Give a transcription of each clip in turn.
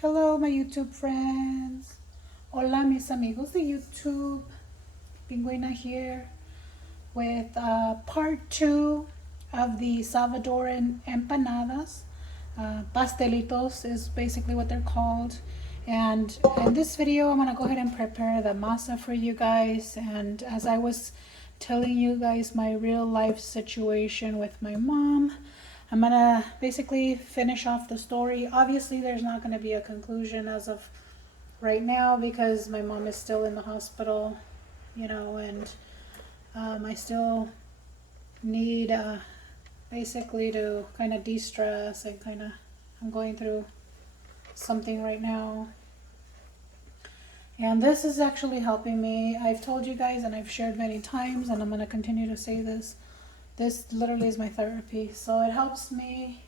Hello, my YouTube friends. Hola, mis amigos de YouTube. Pingüina here with part 2 of the Salvadoran empanadas. Pastelitos is basically what they're called. And in this video, I'm going to go ahead and prepare the masa for you guys. And as I was telling you guys my real life situation with my mom, I'm going to basically finish off the story. Obviously, there's not going to be a conclusion as of right now because my mom is still in the hospital, and I still need basically to kind of de-stress and I'm going through something right now. And this is actually helping me. I've told you guys and I've shared many times, and I'm going to continue to say this. This literally is my therapy. So it helps me,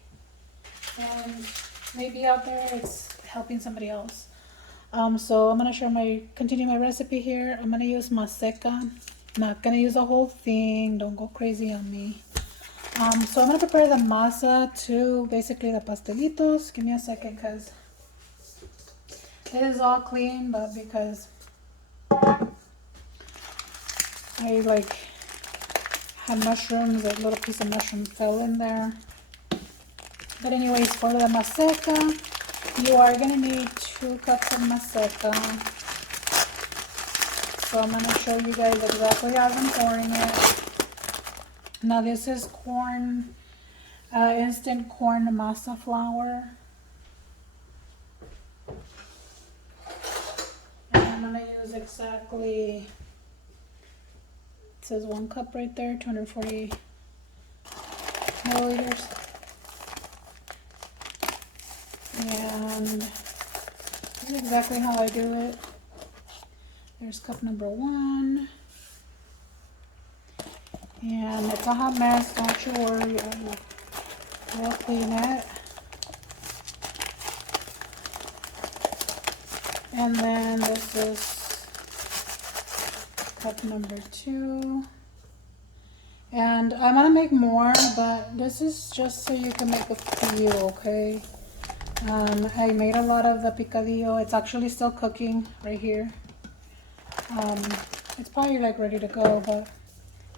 and maybe out there it's helping somebody else. So I'm going to continue my recipe here. I'm going to use maseca. I'm not going to use the whole thing. Don't go crazy on me. So I'm going to prepare the masa to basically the pastelitos. Give me a second because it is all clean, but because I had mushrooms, a little piece of mushroom fell in there. But anyways, for the maseca, you are going to need 2 cups of maseca. So I'm going to show you guys exactly how I'm pouring it. Now this is corn, instant corn masa flour. And I'm going to use exactly, it says 1 cup right there, 240 milliliters. And this is exactly how I do it. There's cup number 1. And it's a hot mess, don't you worry, I'll clean it. And then this is cup number 2. And I'm gonna make more, but this is just so you can make a few, okay? I made a lot of the picadillo. It's actually still cooking right here. It's probably ready to go, but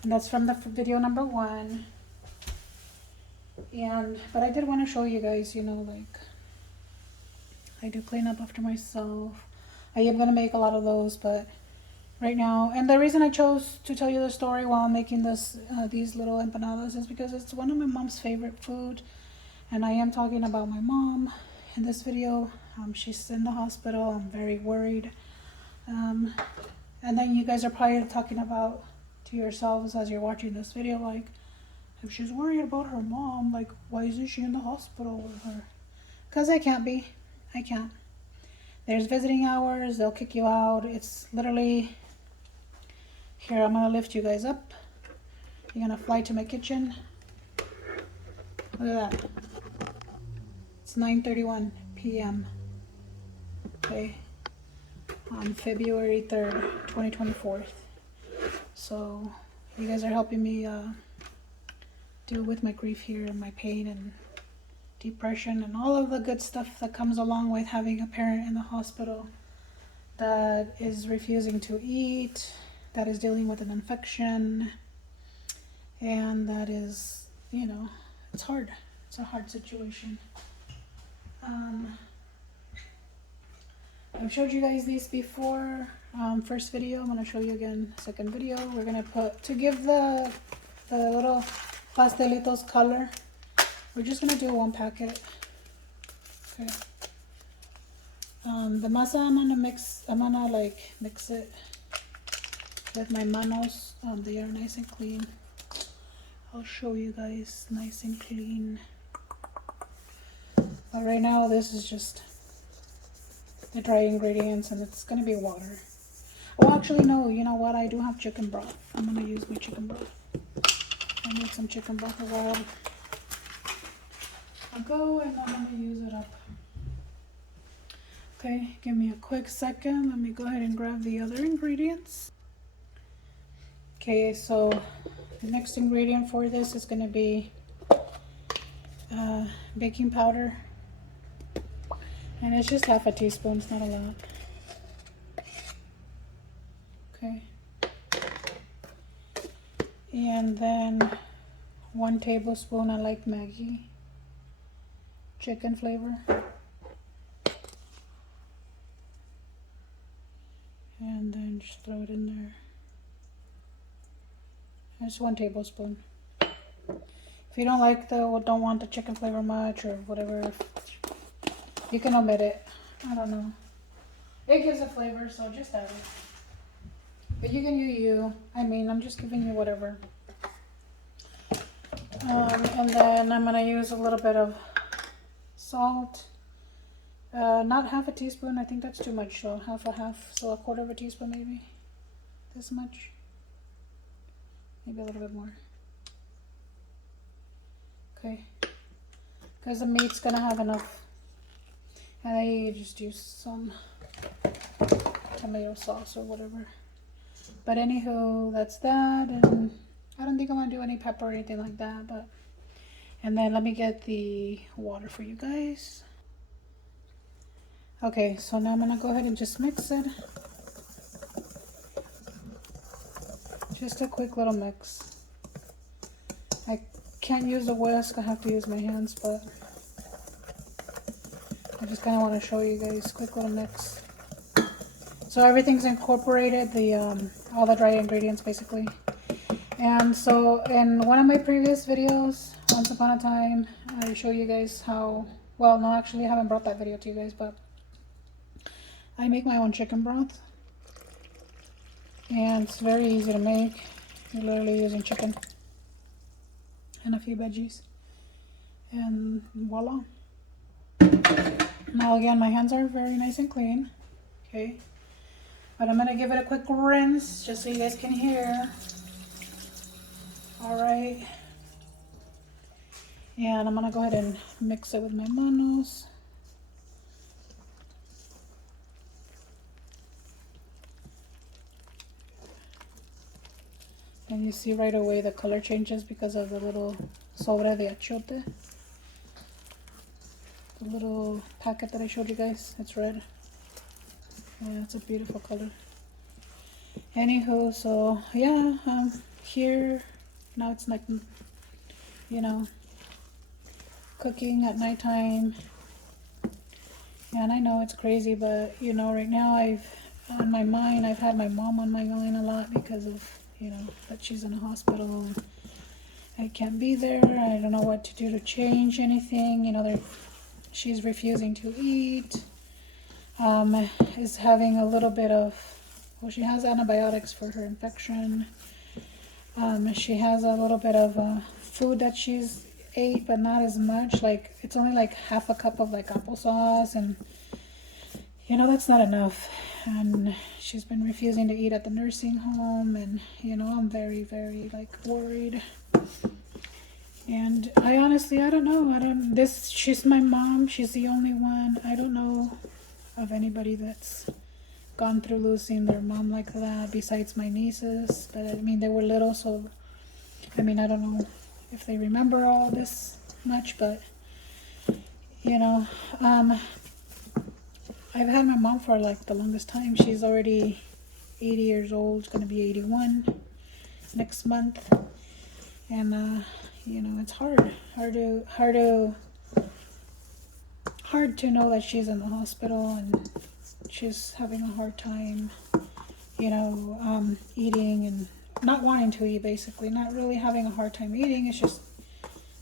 that's from the video number 1. But I did want to show you guys, I do clean up after myself. I am gonna make a lot of those, but right now, and the reason I chose to tell you the story while I'm making these little empanadas is because it's one of my mom's favorite food, and I am talking about my mom in this video. She's in the hospital. I'm very worried. And then you guys are probably talking about to yourselves as you're watching this video, if she's worried about her mom, why isn't she in the hospital with her? Because I can't be. I can't. There's visiting hours. They'll kick you out. It's literally, here, I'm going to lift you guys up. You're going to fly to my kitchen. Look at that. It's 9:31 p.m. Okay. On February 3rd, 2024. So you guys are helping me deal with my grief here and my pain and depression and all of the good stuff that comes along with having a parent in the hospital that is refusing to eat, that is dealing with an infection, and that is, it's hard. It's a hard situation. I've showed you guys these before. First video, I'm going to show you again. Second video, we're going to to give the little pastelitos color, we're just going to do 1 packet. Okay. The masa I'm going to mix it with my manos. They are nice and clean. I'll show you guys nice and clean. But right now, this is just the dry ingredients, and it's going to be water. Oh, actually, no, you know what? I do have chicken broth. I'm going to use my chicken broth. I need some chicken broth a while ago, and I'm going to use it up. Okay, give me a quick second. Let me go ahead and grab the other ingredients. Okay, so the next ingredient for this is going to be baking powder. And it's just half a teaspoon, it's not a lot. Okay. And then 1 tablespoon, I like Maggi chicken flavor. And then just throw it in there. Just 1 tablespoon. If you don't like don't want the chicken flavor much or whatever, you can omit it. I don't know. It gives a flavor, so just add it. But you can use you. I mean, I'm just giving you whatever. And then I'm gonna use a little bit of salt. Not half a teaspoon. I think that's too much. So half, so 1/4 of a teaspoon maybe. This much. Maybe a little bit more. Okay. Because the meat's gonna have enough. And then you just use some tomato sauce or whatever. But anywho, that's that. And I don't think I'm gonna do any pepper or anything like that. But and then let me get the water for you guys. Okay, so now I'm gonna go ahead and just mix it. Just a quick little mix. I can't use the whisk, I have to use my hands, but I just kind of want to show you guys quick little mix. So everything's incorporated, the all the dry ingredients basically. And so in one of my previous videos, once upon a time, I show you guys how, well, no, actually I haven't brought that video to you guys, but I make my own chicken broth. And it's very easy to make. You're literally using chicken and a few veggies. And voila. Now again, my hands are very nice and clean. Okay. But I'm gonna give it a quick rinse just so you guys can hear. Alright. And I'm gonna go ahead and mix it with my manos. And you see right away the color changes because of the little sobre de achiote. The little packet that I showed you guys, it's red. Yeah, it's a beautiful color. Anywho, so yeah, here, now it's like, you know, cooking at nighttime. And I know it's crazy, but you know, right now on my mind, I've had my mom on my mind a lot because of, you know, that she's in a hospital and I can't be there. I don't know what to do to change anything. You know, she's refusing to eat. Is having a little bit of, well, she has antibiotics for her infection. She has a little bit of food that she's ate, but not as much. Like, it's only like half a cup of like applesauce, and you know, that's not enough. And she's been refusing to eat at the nursing home, and you know, I'm very, very like worried. And I honestly, I don't know. She's my mom. She's the only one. I don't know of anybody that's gone through losing their mom like that besides my nieces. But I mean, they were little, so I mean, I don't know if they remember all this much, but you know, I've had my mom for like the longest time. She's already 80 years old, gonna be 81 next month. And you know, it's hard to know that she's in the hospital and she's having a hard time, you know, eating and not wanting to eat, basically. Not really having a hard time eating, it's just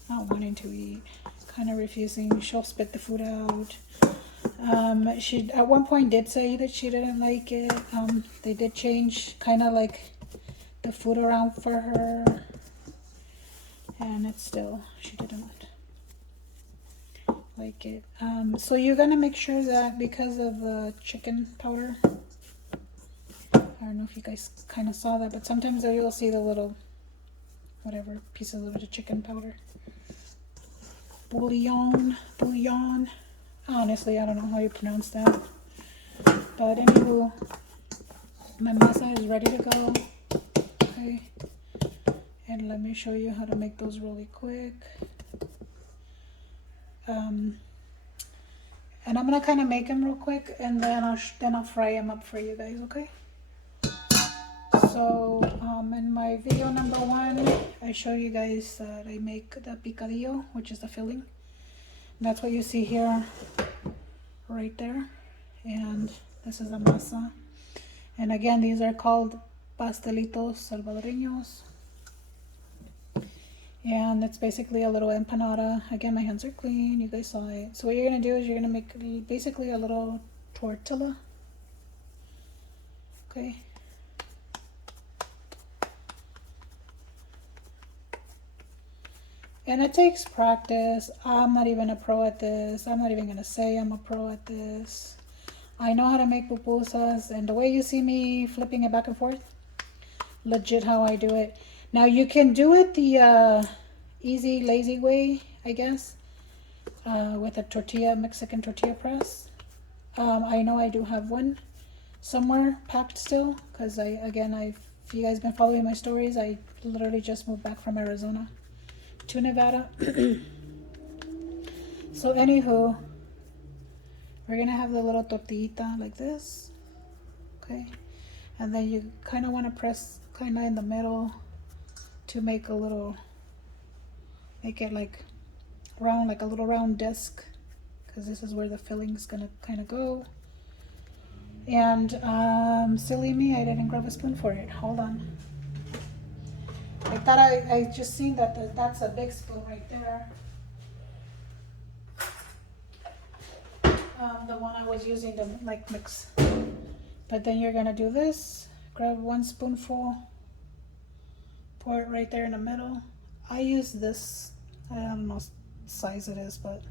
not wanting to eat, kind of refusing. She'll spit the food out. She at one point did say that she didn't like it. They did change kind of like the food around for her, and it's still, she didn't like it. So you're gonna make sure that because of the chicken powder, I don't know if you guys kind of saw that, but sometimes you'll see the little whatever pieces of the chicken powder, bouillon. Honestly, I don't know how you pronounce that, but anywho, my masa is ready to go. Okay, and let me show you how to make those really quick. And I'm gonna kind of make them real quick, and then I'll fry them up for you guys, okay? So in my video number 1, I show you guys that I make the picadillo, which is the filling. That's what you see here, right there. And this is the masa. And again, these are called Pastelitos Salvadoreños. And it's basically a little empanada. Again, my hands are clean. You guys saw it. So what you're going to do is you're going to make basically a little tortilla. Okay. And it takes practice. I'm not even a pro at this. I'm not even going to say I'm a pro at this. I know how to make pupusas. And the way you see me flipping it back and forth, legit how I do it. Now you can do it the easy, lazy way, I guess, with a Mexican tortilla press. I know I do have one somewhere packed still, because if you guys been following my stories, I literally just moved back from Arizona to Nevada. So anywho, we're gonna have the little tortillita like this, okay? And then you kind of want to press kind of in the middle to make it like round, like a little round disc, because this is where the filling is gonna kind of go. And silly me, I didn't grab a spoon for it. Hold on. I thought I just seen that that's a big spoon right there. The one I was using to like mix. But then you're gonna do this. Grab 1 spoonful. Pour it right there in the middle. I use this. I don't know what size it is, but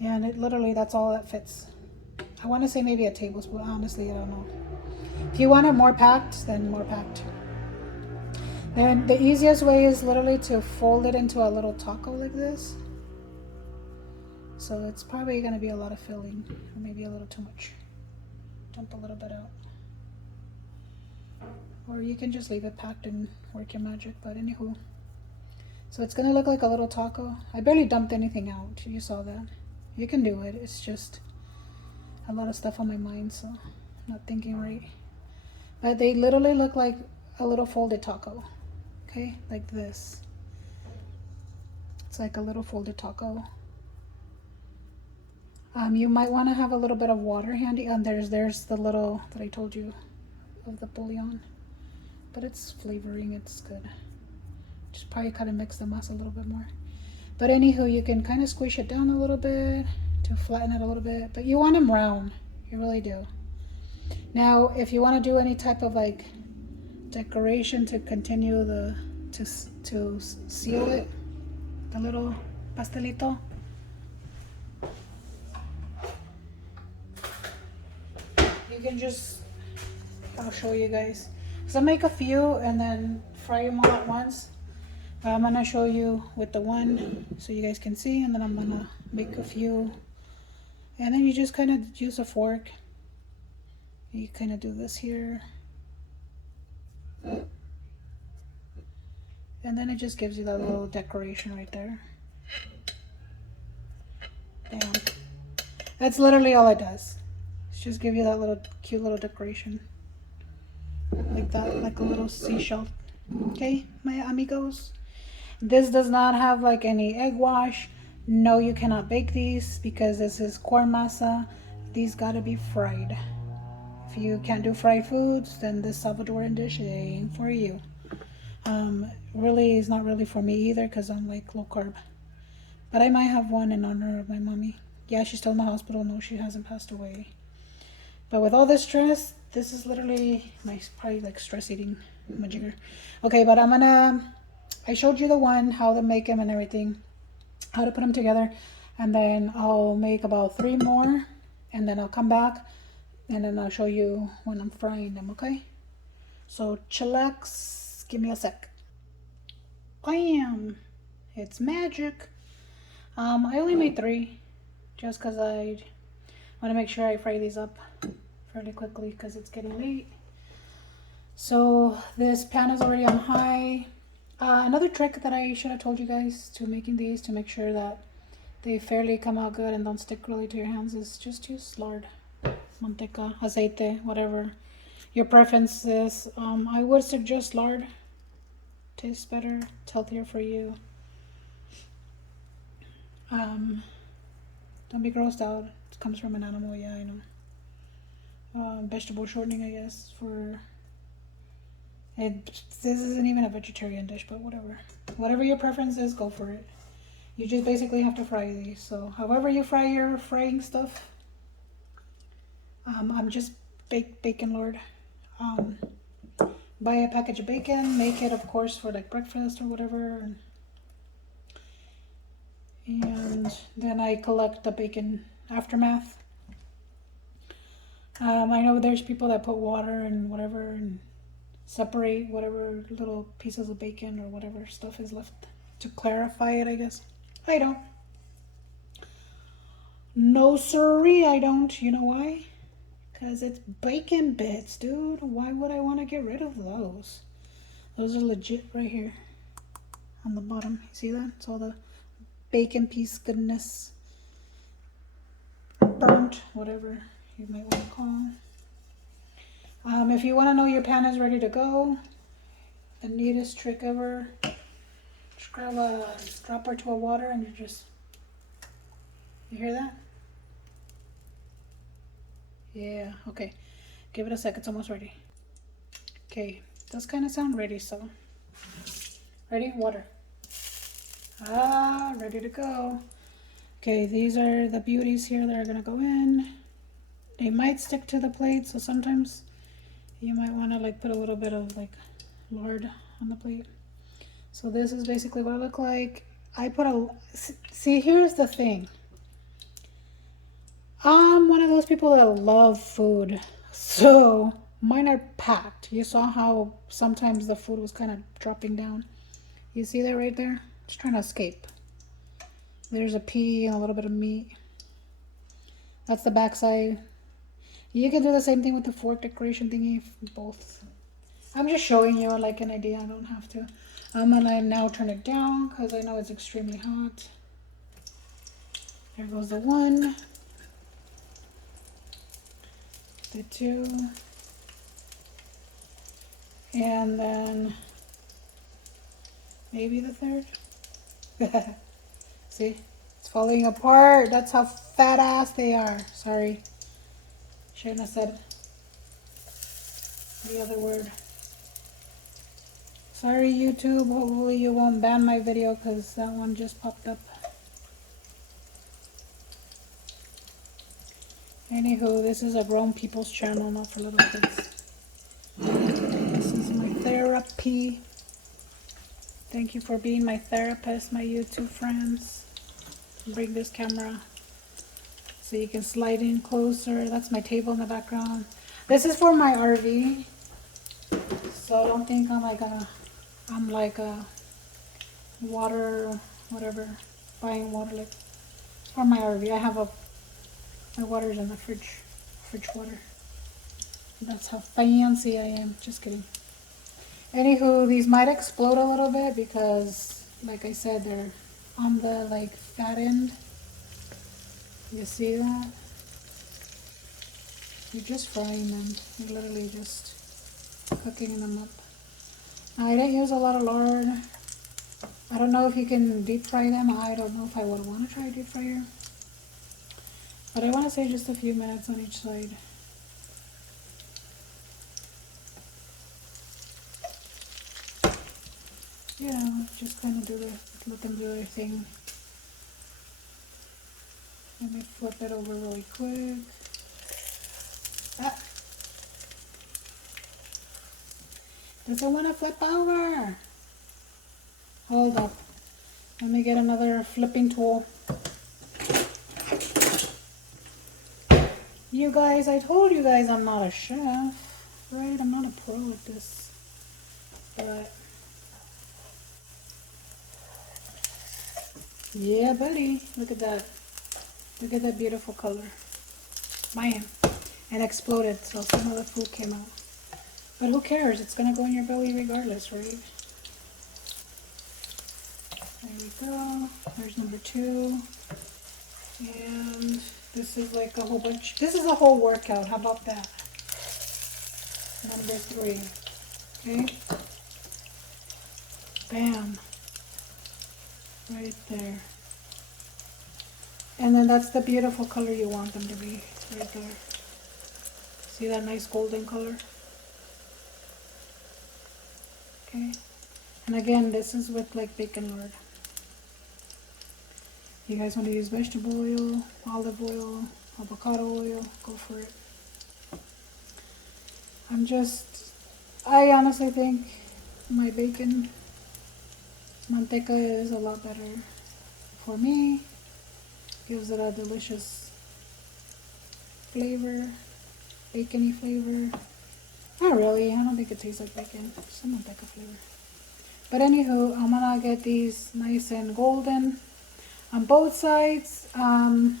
and it literally, that's all that fits. I want to say maybe a tablespoon. Honestly, I don't know. If you want it more packed, then more packed. And the easiest way is literally to fold it into a little taco like this. So it's probably going to be a lot of filling, or maybe a little too much. Dump a little bit out. Or you can just leave it packed and work your magic, but anywho. So it's going to look like a little taco. I barely dumped anything out. You saw that. You can do it. It's just a lot of stuff on my mind, so I'm not thinking right. But they literally look like a little folded taco. Okay, like this. It's like a little folded taco. You might want to have a little bit of water handy. There's the little that I told you of the bouillon, but it's flavoring. It's good. Just probably kind of mix the masa a little bit more. But anywho, you can kind of squish it down a little bit to flatten it a little bit. But you want them round. You really do. Now, if you want to do any type of like decoration to continue to seal it, the little pastelito. You can just, I'll show you guys. So I'll make a few and then fry them all at once. But I'm gonna show you with the one so you guys can see, and then I'm gonna make a few. And then you just kind of use a fork. You kind of do this here. And then it just gives you that little decoration right there. Damn. That's literally all it does. It's just give you that little cute little decoration. Like that, like a little seashell. Okay, my amigos. This does not have like any egg wash. No, you cannot bake these because this is corn masa. These gotta be fried. If you can't do fried foods, then this Salvadoran dish ain't for you. Really, it's not really for me either because I'm like low carb. But I might have one in honor of my mommy. Yeah, she's still in the hospital. No, she hasn't passed away. But with all this stress, this is literally my probably like stress eating majigger. Okay, but I showed you the one, how to make them and everything, how to put them together. And then I'll make about 3 more. And then I'll come back and then I'll show you when I'm frying them, okay? So chillax, give me a sec. Bam! It's magic. I only made 3 just because I want to make sure I fry these up fairly quickly because it's getting late. So this pan is already on high. Another trick that I should have told you guys to making these, to make sure that they fairly come out good and don't stick really to your hands is just use lard, manteca, aceite, whatever your preference is. I would suggest lard. Tastes better, it's healthier for you. Don't be grossed out. It comes from an animal, yeah, I know. Vegetable shortening, I guess, for it. This isn't even a vegetarian dish, but whatever. Whatever your preference is, go for it. You just basically have to fry these. So however you fry your frying stuff, I'm just bacon lord. Buy a package of bacon, make it of course for like breakfast or whatever, and then I collect the bacon aftermath. I know there's people that put water and whatever and separate whatever little pieces of bacon or whatever stuff is left to clarify it, I guess. I don't. No siree, I don't. You know why? Because it's bacon bits, dude. Why would I want to get rid of those? Those are legit right here on the bottom. You see that? It's all the bacon piece goodness. Burnt, whatever you might want to call. If you want to know your pan is ready to go, the neatest trick ever, just grab a drop or two of water and you hear that? Yeah, okay. Give it a sec, it's almost ready. Okay, it does kind of sound ready, so. Ready? Water. Ready to go. Okay, these are the beauties here that are gonna go in. They might stick to the plate, so sometimes you might want to like put a little bit of like lard on the plate. So this is basically what it look like. I put see, here's the thing. I'm one of those people that love food, so mine are packed. You saw how sometimes the food was kind of dropping down. You see that right there? It's trying to escape. There's a pea and a little bit of meat. That's the backside. You can do the same thing with the fork decoration thingy, both. I'm just showing you like an idea, I don't have to. I'm gonna now turn it down because I know it's extremely hot. There goes the one. The two. And then maybe the third. See, it's falling apart. That's how fat ass they are. Sorry. Shouldn't have said the other word. Sorry, YouTube. Hopefully you won't ban my video because that one just popped up. Anywho, this is a grown people's channel, not for little kids. This is my therapy. Thank you for being my therapist, my YouTube friends. Bring this camera so you can slide in closer. That's my table in the background. This is for my RV. So don't think I'm like a water, whatever, buying water. Like, it's for my RV. I have my water's in the fridge water. That's how fancy I am. Just kidding. Anywho, these might explode a little bit because, like I said, they're on the like fat end. You see that? You're just frying them. You're literally just cooking them up. Now, I didn't use a lot of lard. I don't know if you can deep fry them. I don't know if I would want to try a deep fryer. But I want to say just a few minutes on each side. Yeah, just kind of let them do their thing. Let me flip it over really quick. Doesn't want to flip over. Hold up. Let me get another flipping tool. You guys, I told you guys I'm not a chef, right? I'm not a pro at this. But yeah, buddy. Look at that. Look at that beautiful color. Man. It exploded, so some of the food came out. But who cares? It's gonna go in your belly regardless, right? There we go. There's number 2. And this is like a whole bunch. This is a whole workout. How about that? Number 3. Okay. Bam. Right there. And then that's the beautiful color you want them to be. Right there. See that nice golden color? Okay. And again, this is with like bacon lard. You guys want to use vegetable oil, olive oil, avocado oil, go for it. I honestly think my bacon manteca is a lot better for me. Gives it a delicious flavor, bacony flavor. Not really, I don't think it tastes like bacon, it's a manteca flavor. But anywho, I'm gonna get these nice and golden on both sides. I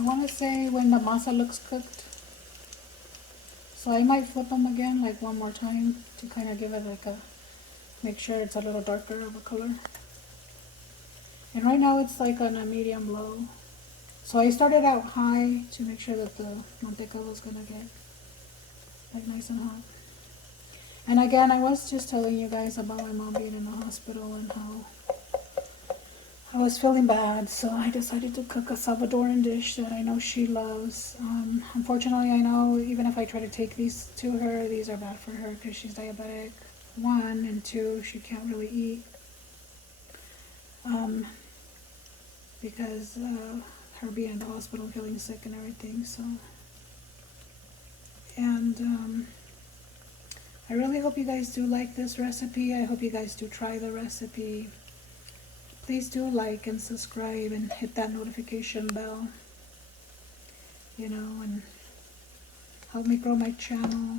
want to say when the masa looks cooked. So I might flip them again like one more time to kind of give it like make sure it's a little darker of a color. And right now it's like on a medium low. So I started out high to make sure that the manteca was gonna get like nice and hot. And again, I was just telling you guys about my mom being in the hospital and how I was feeling bad, so I decided to cook a Salvadoran dish that I know she loves. Unfortunately, I know even if I try to take these to her, these are bad for her because she's diabetic, 1, and 2, she can't really eat because her being in the hospital, feeling sick and everything. So, and I really hope you guys do like this recipe. I hope you guys do try the recipe. Please do like and subscribe and hit that notification bell, you know, and help me grow my channel.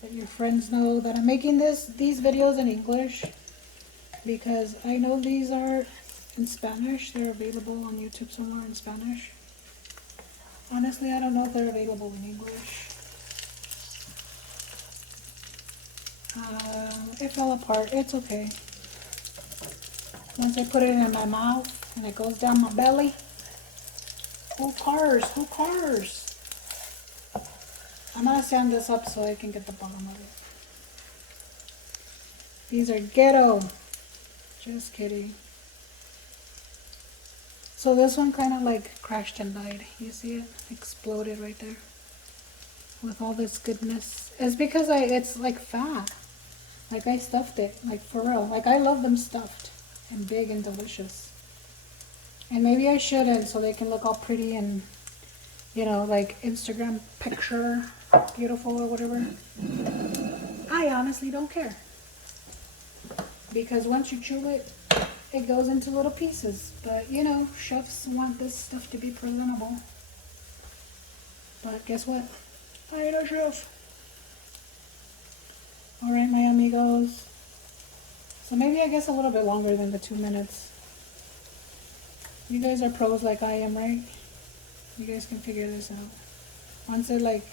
Let your friends know that I'm making these videos in English because I know these are in Spanish. They're available on YouTube somewhere in Spanish. Honestly, I don't know if they're available in English. It fell apart. It's okay. Once I put it in my mouth and it goes down my belly, who cares? Who cares? I'm gonna sand this up so I can get the bottom of it. These are ghetto. Just kidding. So this one kind of like crashed and died. You see it? Exploded right there. With all this goodness. It's because it's like fat. Like I stuffed it, like for real. Like I love them stuffed and big and delicious. And maybe I shouldn't so they can look all pretty and, you know, like Instagram picture beautiful or whatever. I honestly don't care. Because once you chew it, it goes into little pieces. But you know, chefs want this stuff to be presentable. But guess what? I ain't a chef. Alright, my amigos. So maybe I guess a little bit longer than the 2 minutes. You guys are pros like I am, right? You guys can figure this out. Once it like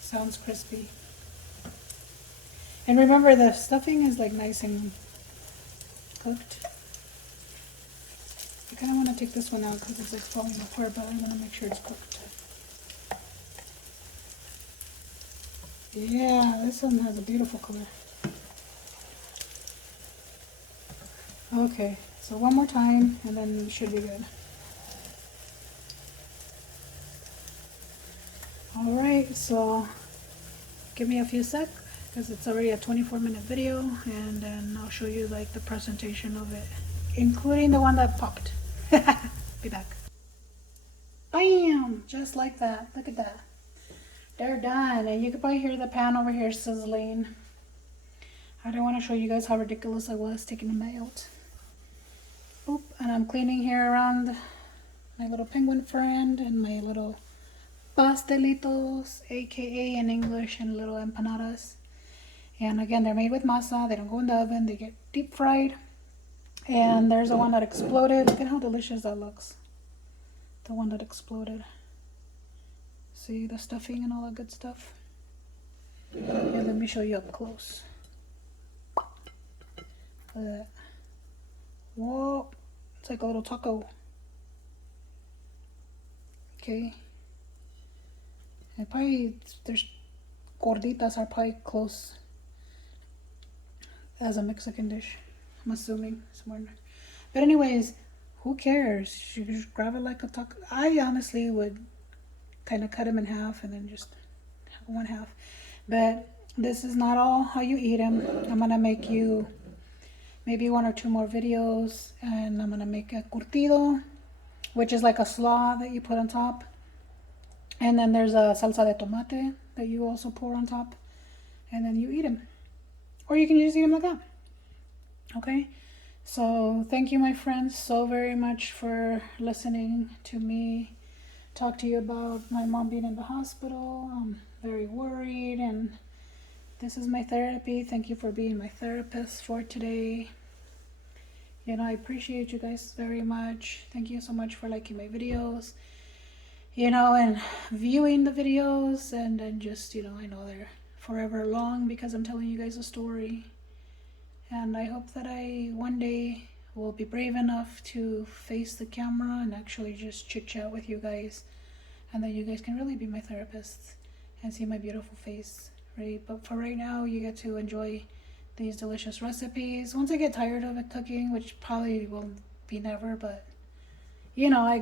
sounds crispy. And remember the stuffing is like nice and cooked. I kind of want to take this one out because it's like falling apart, but I want to make sure it's cooked. Yeah, this one has a beautiful color. Okay, so one more time and then you should be good. Alright, so give me a few sec because it's already a 24-minute video, and then I'll show you like the presentation of it, including the one that popped. Be back. Bam! Just like that. Look at that. They're done, and you can probably hear the pan over here sizzling. I don't want to show you guys how ridiculous I was taking them out. Boop, and I'm cleaning here around my little penguin friend and my little pastelitos, aka in English, and little empanadas. And again, they're made with masa. They don't go in the oven. They get deep fried. And there's the one that exploded. Look at how delicious that looks. The one that exploded. See the stuffing and all that good stuff? And let me show you up close. Whoa, it's like a little taco. Okay. And probably there's gorditas are probably close as a Mexican dish. I'm assuming somewhere in there. But anyways, who cares? You just grab it like a taco. I honestly would kind of cut them in half and then just one half. But this is not all how you eat them. I'm gonna make you maybe 1 or 2 more videos, and I'm gonna make a curtido, which is like a slaw that you put on top. And then there's a salsa de tomate that you also pour on top, and then you eat them. Or you can just eat them like that. Okay? So thank you, my friends, so very much for listening to me talk to you about my mom being in the hospital. I'm very worried, and this is my therapy. Thank you for being my therapist for today. You know, I appreciate you guys very much. Thank you so much for liking my videos, you know, and viewing the videos, and then just, you know, I know they're forever long because I'm telling you guys a story. And I hope that I one day will be brave enough to face the camera and actually just chit chat with you guys, and that you guys can really be my therapist and see my beautiful face, right? But for right now, you get to enjoy these delicious recipes. Once I get tired of it cooking, which probably will be never, but you know, I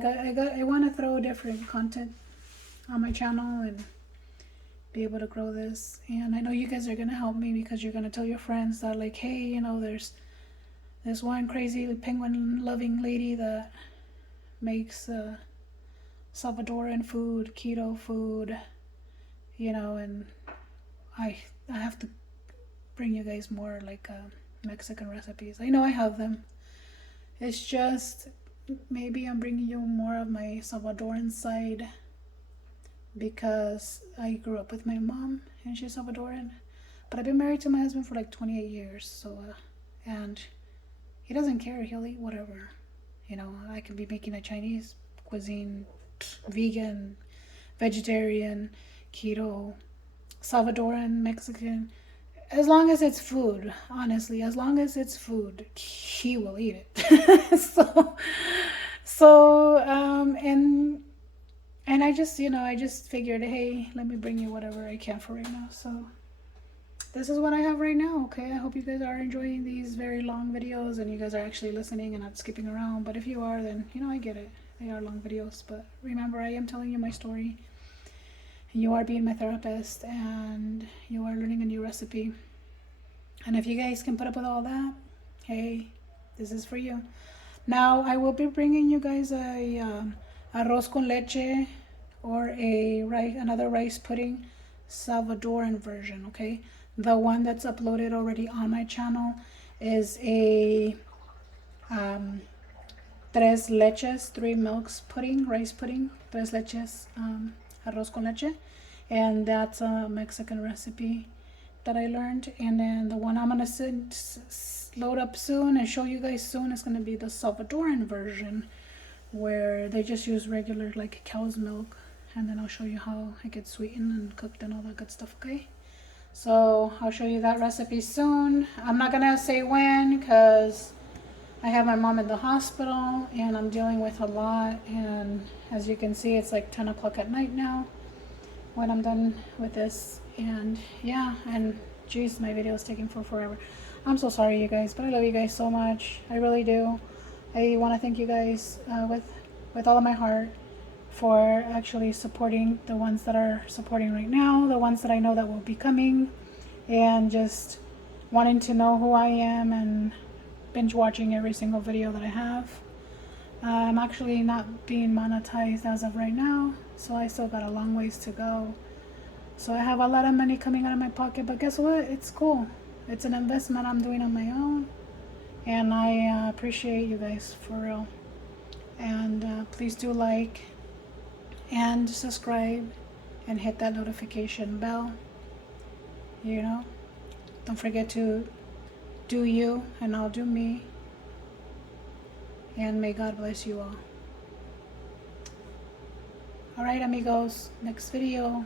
want to throw different content on my channel and be able to grow this. And I know you guys are gonna help me because you're gonna tell your friends that, like, hey, you know, there's this one crazy penguin loving lady that makes Salvadoran food, keto food, you know, and I have to bring you guys more like Mexican recipes. I know I have them. It's just maybe I'm bringing you more of my Salvadoran side because I grew up with my mom and she's Salvadoran, but I've been married to my husband for like 28 years. So and he doesn't care. He'll eat whatever. You know, I could be making a Chinese cuisine, vegan, vegetarian, keto, Salvadoran, Mexican. As long as it's food, honestly, as long as it's food, he will eat it. And I just, you know, I just figured, hey, let me bring you whatever I can for right now. So this is what I have right now, okay? I hope you guys are enjoying these very long videos and you guys are actually listening and not skipping around. But if you are, then, you know, I get it. They are long videos. But remember, I am telling you my story. You are being my therapist and you are learning a new recipe. And if you guys can put up with all that, hey, this is for you. Now, I will be bringing you guys a arroz con leche or another rice pudding Salvadoran version, okay? The one that's uploaded already on my channel is a tres leches, 3 milks pudding, rice pudding, tres leches, arroz con leche. And that's a Mexican recipe that I learned. And then the one I'm gonna load up soon and show you guys soon is gonna be the Salvadoran version, where they just use regular like cow's milk, and then I'll show you how it gets sweetened and cooked and all that good stuff. Okay, so I'll show you that recipe soon. I'm not gonna say when because I have my mom in the hospital and I'm dealing with a lot, and as you can see, it's like 10 o'clock at night now when I'm done with this. And yeah, and geez, my video is taking forever. I'm so sorry, you guys, but I love you guys so much. I really do. I want to thank you guys with all of my heart for actually supporting the ones that are supporting right now, the ones that I know that will be coming, and just wanting to know who I am and binge watching every single video that I have. I'm actually not being monetized as of right now, so I still got a long ways to go. So I have a lot of money coming out of my pocket, but guess what? It's cool. It's an investment I'm doing on my own, and I appreciate you guys for real. And please do like and subscribe and hit that notification bell. You know, don't forget to do you and I'll do me. And may God bless you all. All right, amigos, next video.